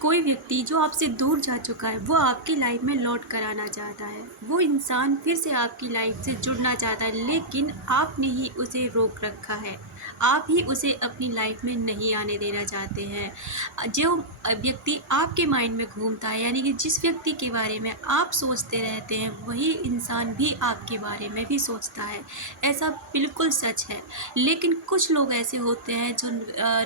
कोई व्यक्ति जो आपसे दूर जा चुका है वो आपकी लाइफ में लौट कर आना चाहता है। वो इंसान फिर से आपकी लाइफ से जुड़ना चाहता है, लेकिन आपने ही उसे रोक रखा है। आप ही उसे अपनी लाइफ में नहीं आने देना चाहते हैं। जो व्यक्ति आपके माइंड में घूमता है, यानी कि जिस व्यक्ति के बारे में आप सोचते रहते हैं, वही इंसान भी आपके बारे में भी सोचता है। ऐसा बिल्कुल सच है। लेकिन कुछ लोग ऐसे होते हैं जो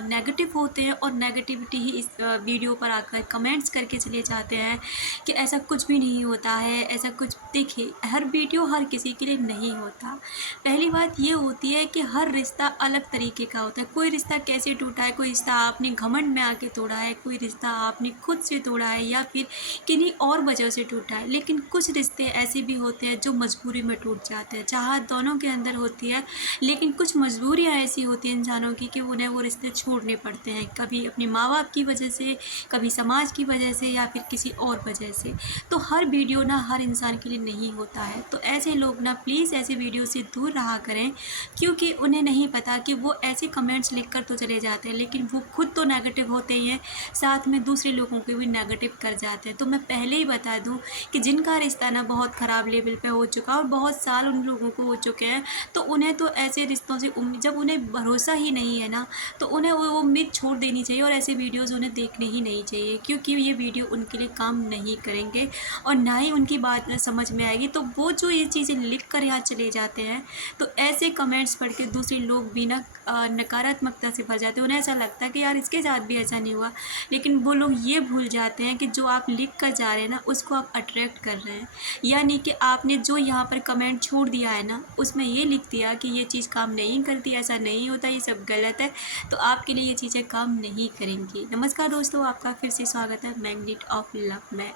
नेगेटिव होते हैं और नेगेटिविटी ही इस वीडियो पर आकर कमेंट्स करके चले जाते हैं कि ऐसा कुछ भी नहीं होता है, ऐसा कुछ। देखिए, हर वीडियो हर किसी के लिए नहीं होता। पहली बात ये होती है कि हर रिश्ता अलग तरीके का होता है। कोई रिश्ता कैसे टूटा है, कोई रिश्ता आपने घमंड में आके तोड़ा है, कोई रिश्ता आपने खुद से तोड़ा है या फिर किन्हीं और वजह से टूटा है। लेकिन कुछ रिश्ते ऐसे भी होते हैं जो मजबूरी में टूट जाते हैं। चाहत दोनों के अंदर होती है, लेकिन कुछ मजबूरियाँ ऐसी होती हैं इंसानों की कि उन्हें वो रिश्ते छोड़ने पड़ते हैं, कभी अपने माँ बाप की वजह से, कभी समाज की वजह से या फिर किसी और वजह से। तो हर वीडियो ना हर इंसान के लिए नहीं होता है। तो ऐसे लोग ना प्लीज़ ऐसे वीडियो से दूर रहा करें, क्योंकि उन्हें नहीं पता कि वो ऐसे कमेंट्स लिख कर तो चले जाते हैं, लेकिन वो खुद तो नेगेटिव होते ही हैं, साथ में दूसरे लोगों को भी नेगेटिव कर जाते हैं। तो मैं पहले ही बता दूं कि जिनका रिश्ता ना बहुत ख़राब लेवल पे हो चुका और बहुत साल उन लोगों को हो चुके हैं, तो उन्हें तो ऐसे रिश्तों से जब उन्हें भरोसा ही नहीं है ना, तो उन्हें वो उम्मीद छोड़ देनी चाहिए और ऐसे वीडियोज़ उन्हें देखने ही नहीं चाहिए, क्योंकि ये वीडियो उनके लिए काम नहीं करेंगे और ना ही उनकी बात समझ में आएगी। तो वो जो ये चीज़ें लिख कर यहाँ चले जाते हैं, तो ऐसे कमेंट्स पढ़ के दूसरे लोग भी ना नकारात्मकता से भर जाते हैं। उन्हें ऐसा लगता है कि यार इसके साथ भी ऐसा नहीं हुआ, लेकिन वो लोग ये भूल जाते हैं कि जो आप लिख कर जा रहे हैं ना, उसको आप अट्रैक्ट कर रहे हैं। यानी कि आपने जो यहाँ पर कमेंट छोड़ दिया है ना, उसमें ये लिख दिया कि ये चीज़ काम नहीं करती, ऐसा नहीं होता, ये सब गलत है, तो आपके लिए ये चीज़ें काम नहीं करेंगी। नमस्कार दोस्तों, आपका फिर से स्वागत है मैग्नेट ऑफ लव में।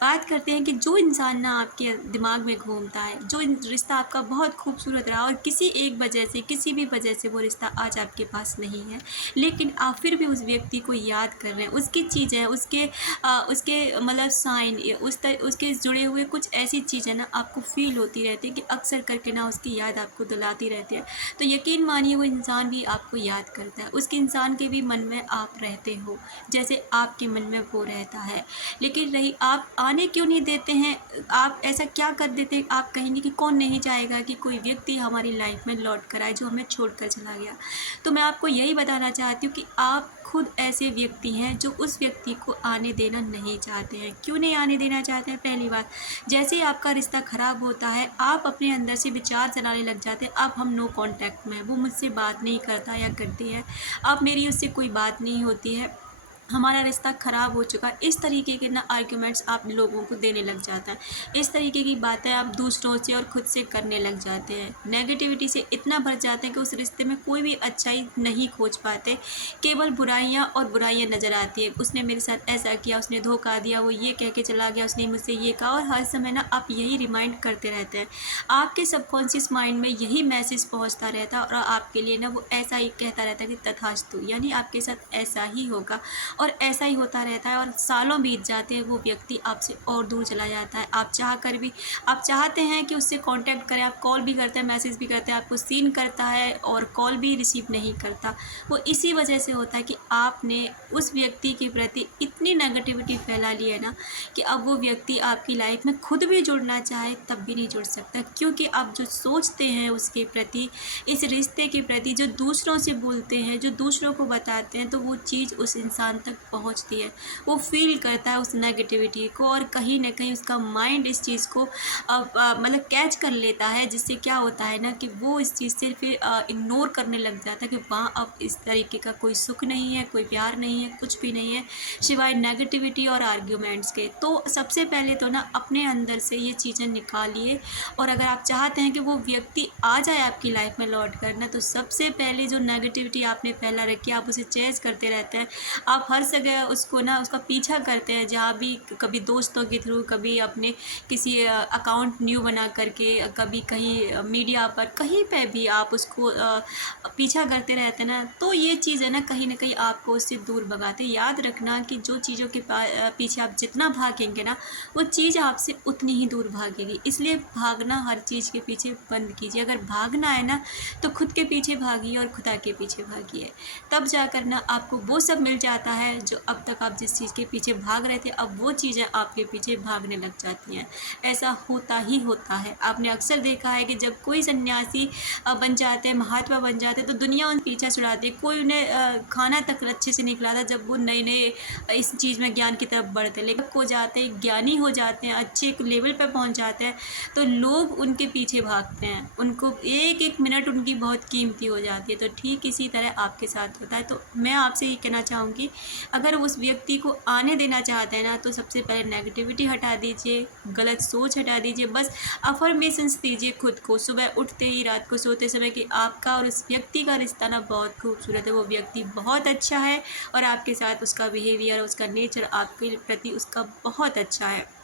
बात करते हैं कि जो इंसान ना आपके दिमाग में घूमता है, जो रिश्ता आपका बहुत खूबसूरत रहा और किसी एक वजह से, किसी भी वजह से वो रिश्ता आज आपके पास नहीं है, लेकिन आप फिर भी उस व्यक्ति को याद कर रहे हैं, उसकी चीज़ें, उसके मतलब साइन, उसके जुड़े हुए कुछ ऐसी चीज़ें ना आपको फील होती रहती है कि अक्सर करके ना उसकी याद आपको दिलाती रहती है। तो यकीन मानिए वो इंसान भी आपको याद करता है, उसके इंसान के भी मन में आप रहते हो जैसे आपके मन में वो रहता है। लेकिन रही आप आने क्यों नहीं देते हैं, आप ऐसा क्या कर देते हैं, आप कहेंगे कि कौन नहीं चाहेगा कि कोई व्यक्ति हमारी लाइफ में लौट कर आए जो हमें छोड़ कर चला गया। तो मैं आपको यही बताना चाहती हूँ कि आप खुद ऐसे व्यक्ति हैं जो उस व्यक्ति को आने देना नहीं चाहते हैं। क्यों नहीं आने देना चाहते हैं? पहली बात, जैसे ही आपका रिश्ता ख़राब होता है, आप अपने अंदर से विचार चलाने लग जाते हैं, अब हम नो कांटेक्ट में हैं, वो मुझसे बात नहीं करता या करती है, अब मेरी उससे कोई बात नहीं होती है, हमारा रिश्ता ख़राब हो चुका है। इस तरीके के ना आर्ग्यूमेंट्स आप लोगों को देने लग जाता है। इस तरीके की बातें आप दूसरों से और ख़ुद से करने लग जाते हैं। नेगेटिविटी से इतना भर जाते हैं कि उस रिश्ते में कोई भी अच्छाई नहीं खोज पाते, केवल बुराइयां और बुराइयां नज़र आती है। उसने मेरे साथ ऐसा किया, उसने धोखा दिया, वो ये कह के चला गया, उसने मुझसे ये कहा, और हर समय ना आप यही रिमाइंड करते रहते हैं। आपके सबकॉन्शियस माइंड में यही मैसेज पहुँचता रहता है और आपके लिए ना वो ऐसा ही कहता रहता है कि तथास्तु, यानी आपके साथ ऐसा ही होगा। और ऐसा ही होता रहता है और सालों बीत जाते हैं, वो व्यक्ति आपसे और दूर चला जाता है। आप चाह कर भी, आप चाहते हैं कि उससे कांटेक्ट करें, आप कॉल भी करते हैं, मैसेज भी करते हैं, आपको सीन करता है और कॉल भी रिसीव नहीं करता। वो इसी वजह से होता है कि आपने उस व्यक्ति के प्रति इतनी नेगेटिविटी फैला ली है ना, कि अब वो व्यक्ति आपकी लाइफ में खुद भी जुड़ना चाहे तब भी नहीं जुड़ सकता, क्योंकि आप जो सोचते हैं उसके प्रति, इस रिश्ते के प्रति, जो दूसरों से बोलते हैं, जो दूसरों को बताते हैं, तो वो चीज़ उस इंसान तक पहुंचती है। वो फील करता है उस नेगेटिविटी को और कहीं ना कहीं उसका माइंड इस चीज़ को मतलब कैच कर लेता है, जिससे क्या होता है ना कि वो इस चीज़ से फिर इग्नोर करने लग जाता है कि वहाँ अब इस तरीके का कोई सुख नहीं है, कोई प्यार नहीं है, कुछ भी नहीं है सिवाय नेगेटिविटी और आर्ग्यूमेंट्स के। तो सबसे पहले तो ना अपने अंदर से ये चीज़ें निकालिए, और अगर आप चाहते हैं कि वो व्यक्ति आ जाए आपकी लाइफ में लौट कर ना, तो सबसे पहले जो नेगेटिविटी आपने फैला रखी है, आप उसे चेज करते रहते हैं, आप हर जगह उसको ना उसका पीछा करते हैं, जहाँ भी, कभी दोस्तों के थ्रू, कभी अपने किसी अकाउंट न्यू बना करके, कभी कहीं मीडिया पर, कहीं पे भी आप उसको पीछा करते रहते हैं ना, तो ये चीज़ है ना कहीं आपको उससे दूर भगाते। याद रखना कि जो चीज़ों के पीछे आप जितना भागेंगे ना, वो चीज़ आपसे उतनी ही दूर भागेगी। इसलिए भागना हर चीज़ के पीछे बंद कीजिए। अगर भागना है ना, तो खुद के पीछे भागिए और खुदा के पीछे भागिए। तब जाकर ना आपको वो सब मिल जाता है जो अब तक आप जिस चीज़ के पीछे भाग रहे थे, अब वो चीज़ें आपके पीछे भागने लग जाती हैं। ऐसा होता ही होता है। आपने अक्सर देखा है कि जब कोई सन्यासी बन जाते हैं, महात्मा बन जाते हैं, तो दुनिया उन पीछा छुड़ाती है। कोई उन्हें खाना तक अच्छे से नहीं खिलाता जब वो नए-नए इस चीज़ में ज्ञान की तरफ बढ़ते हैं। लेकिन हो जाते हैं, ज्ञानी हो जाते हैं, अच्छे एक लेवल पे पहुँच जाते हैं, तो लोग उनके पीछे भागते हैं। उनको एक-एक मिनट उनकी बहुत कीमती हो जाती है। तो ठीक इसी तरह आपके साथ होता है। तो मैं आपसे ये कहना चाहूँगी, अगर उस व्यक्ति को आने देना चाहते हैं ना, तो सबसे पहले नेगेटिविटी हटा दीजिए, गलत सोच हटा दीजिए। बस अफ़र्मेशंस दीजिए खुद को, सुबह उठते ही, रात को सोते समय, कि आपका और उस व्यक्ति का रिश्ता ना बहुत खूबसूरत है, वो व्यक्ति बहुत अच्छा है और आपके साथ उसका बिहेवियर, उसका नेचर, आपके प्रति उसका बहुत अच्छा है।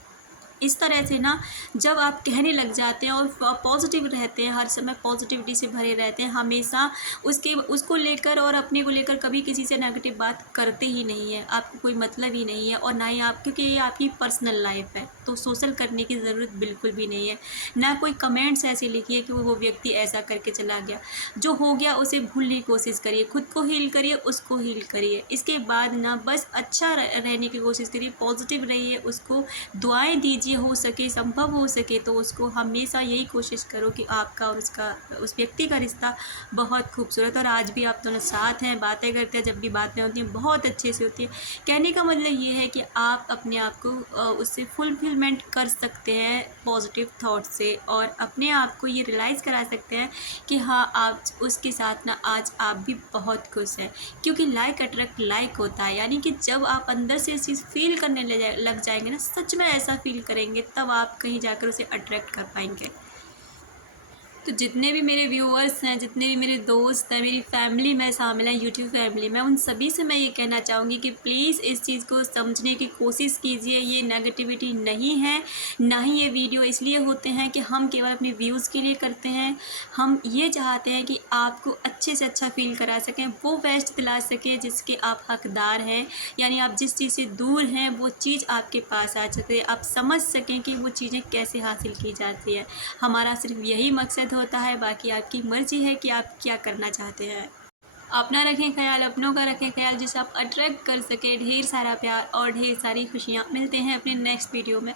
इस तरह से ना जब आप कहने लग जाते हैं और पॉजिटिव रहते हैं, हर समय पॉजिटिविटी से भरे रहते हैं, हमेशा उसको लेकर और अपने को लेकर कभी किसी से नेगेटिव बात करते ही नहीं है, आपको कोई मतलब ही नहीं है, और ना ही आप, क्योंकि ये आपकी पर्सनल लाइफ है, तो सोशल करने की ज़रूरत बिल्कुल भी नहीं है। ना कोई कमेंट्स ऐसे लिखिए कि वो व्यक्ति ऐसा करके चला गया। जो हो गया उसे भूलने की कोशिश करिए, खुद को हील करिए, उसको हील करिए। इसके बाद ना बस अच्छा रहने की कोशिश करिए, पॉजिटिव रहिए, उसको दुआएं दीजिए, हो सके, संभव हो सके तो उसको हमेशा यही कोशिश करो कि आपका और उसका, उस व्यक्ति का रिश्ता बहुत खूबसूरत, और आज भी आप दोनों साथ हैं, बातें करते हैं, जब भी बातें होती हैं बहुत अच्छे से होती है। कहने का मतलब ये है कि आप अपने आप को उससे फुलफिलमेंट कर सकते हैं पॉजिटिव थॉट से, और अपने आप को ये रियलाइज़ करा सकते हैं कि हाँ, आप उसके साथ ना आज आप भी बहुत खुश हैं, क्योंकि लाइक अट्रैक्ट लाइक होता है। यानी कि जब आप अंदर से इस चीज़ फील करने लग जाएंगे ना, सच में ऐसा फील करेंगे, तब आप कहीं जाकर उसे अट्रैक्ट कर पाएंगे। तो जितने भी मेरे व्यूअर्स हैं, जितने भी मेरे दोस्त हैं, मेरी फैमिली में शामिल हैं, यूट्यूब फैमिली में, उन सभी से मैं ये कहना चाहूँगी कि प्लीज़ इस चीज़ को समझने की कोशिश कीजिए। ये नेगेटिविटी नहीं है, ना ही ये वीडियो इसलिए होते हैं कि हम केवल अपने व्यूज़ के लिए करते हैं। हम ये चाहते हैं कि आपको अच्छे से अच्छा फ़ील करा सकें, वो बेस्ट दिला सकें जिसके आप हकदार हैं। यानी आप जिस चीज़ से दूर हैं, वो चीज़ आपके पास आ सके, आप समझ सकें कि वो चीज़ें कैसे हासिल की जाती है। हमारा सिर्फ यही मकसद होता है, बाकी आपकी मर्ज़ी है कि आप क्या करना चाहते हैं। अपना रखें ख्याल, अपनों का रखें ख्याल, जिससे आप अट्रैक्ट कर सकें ढेर सारा प्यार और ढेर सारी खुशियाँ। मिलते हैं अपने नेक्स्ट वीडियो में।